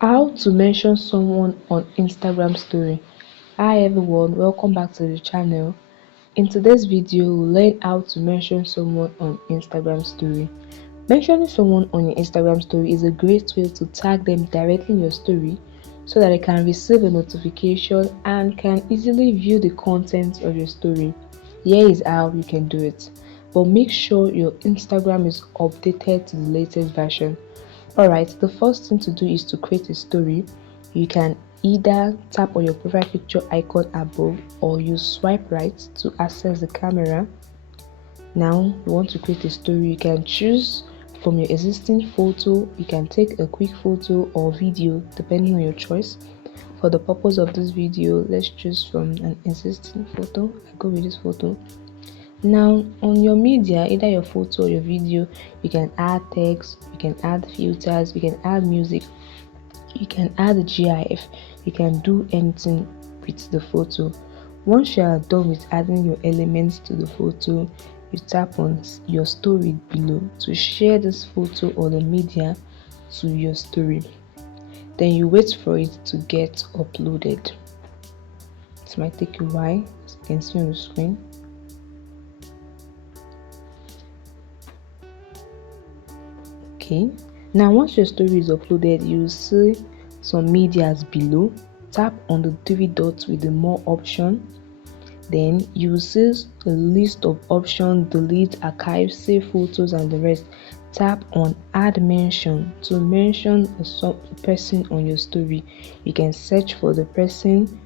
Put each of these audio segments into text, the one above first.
How to mention someone on Instagram story. Hi everyone, welcome back to the channel. In today's video, we'll learn how to mention someone on Instagram story. Mentioning someone on your Instagram story is a great way to tag them directly in your story so that they can receive a notification and can easily view the content of your story. Here is how you can do it. But make sure your Instagram is updated to the latest version. Alright, the first thing to do is to create a story. You can either tap on your profile picture icon above or you swipe right to access the camera. Now you want to create a story. You can choose from your existing photo. You can take a quick photo or video depending on your choice. For the purpose of this video, let's choose from an existing photo. I go with this photo. Now on your media, either your photo or your video, you can add text, you can add filters, you can add music, you can add a GIF, you can do anything with the photo. Once you are done with adding your elements to the photo, you tap on your story below to share this photo or the media to your story. Then you wait for it to get uploaded. It might take a while, as you can see on the screen. Okay, now once your story is uploaded, you will see some medias below. Tap on the three dots with the more option. Then you will see a list of options: delete, archive, save photos, and the rest. Tap on add mention to mention a person on your story. You can search for the person.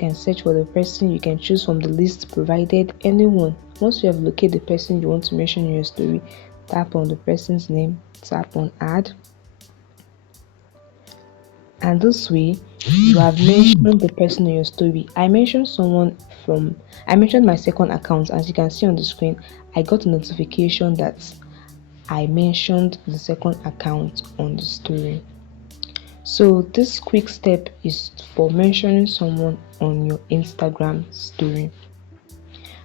You can choose from the list provided anyone. Once you have located the person you want to mention in your story, tap on the person's name, tap on add, and this way you have mentioned the person in your story. I mentioned my second account. As you can see on the screen, I got a notification that I mentioned the second account on the story. So this quick step is for mentioning someone on your Instagram story.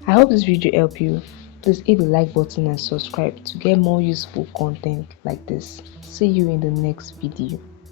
I hope this video helped you. Please hit the like button and subscribe to get more useful content like this. See you in the next video.